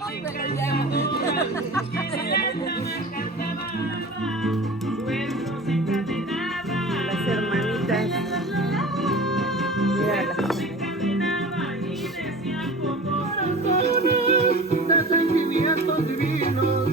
Ay, me lo llevo. Las hermanitas. Míralas. De sentimientos divinos.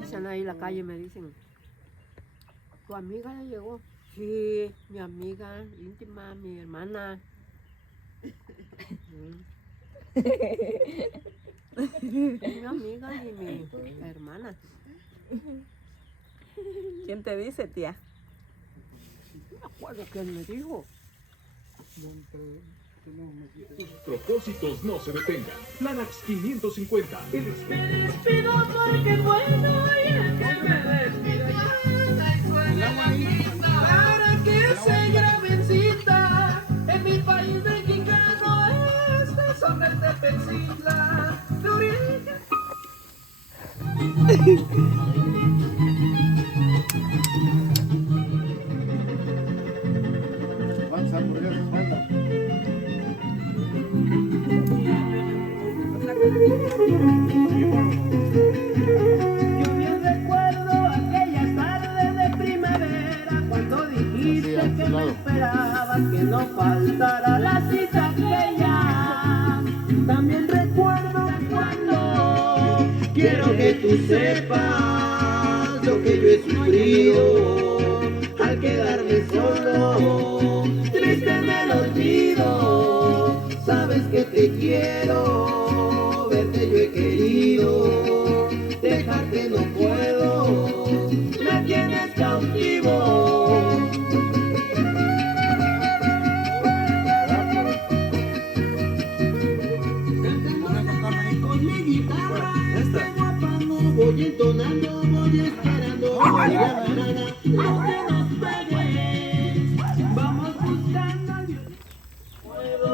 Dicen ahí en la calle, me dicen, ¿tu amiga ya llegó? Sí, mi amiga íntima, mi hermana. Mi amiga y mi hermana. ¿Quién te dice, tía? No me acuerdo quién me dijo. Tus propósitos no se detengan. Planax 550. Me despido porque bueno y el que me despido ya. Para que se grabe en cinta, en mi país mexicano, este son el Tepetzintla, de origen. Avanza por esa espalda. Yo bien recuerdo aquellas tardes de primavera cuando dijiste que me esperabas, que no faltara la cita aquella. También recuerdo cuando quiero que tú sepas lo que yo he sufrido al quedarme solo, triste en el olvido. Sabes que te quiero, verte yo he querido, dejarte no puedo, me tienes cautivo. Con mi guitarra, este guapano, voy entonando, voy esperando, voy mañana, no te nos pegues, vamos buscando al Dios. Puedo,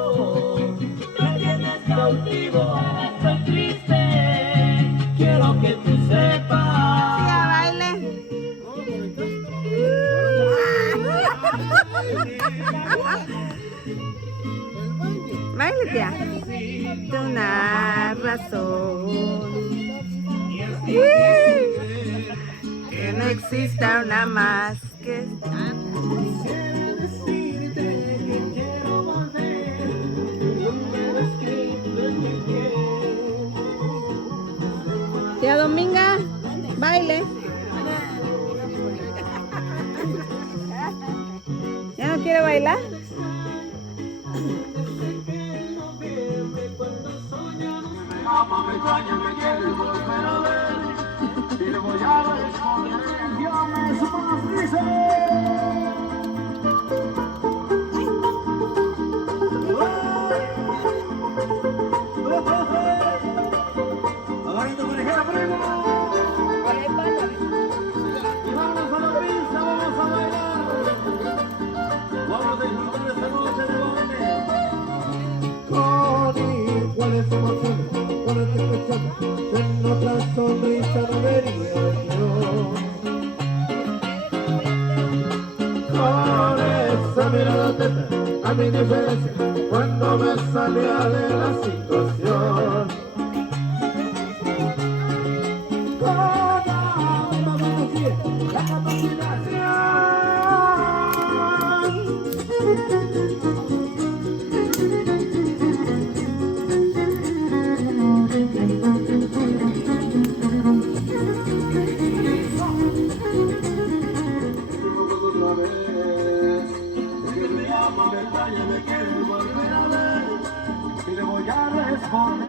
me tienes cautivo, estoy triste, quiero que tú sepas. Sí, a baile. Baile, tía. De una razón. Que no exista una más que esta. Quisiera decirte que quiero volver, pero es que tú es mi piel. Tía Dominga, baile. ¿Ya no quiere bailar? Agarrando conejera, primo. Y vámonos a la pista, vamos a bailar. Vamos a disfrutar esta noche de baile. Connie, ¿cuál es tu emoción? ¿Cuál es tu expresión? En otra sonrisa no vería yo. Con esa mirada atenta, a mi diferencia, cuando me salía de las 5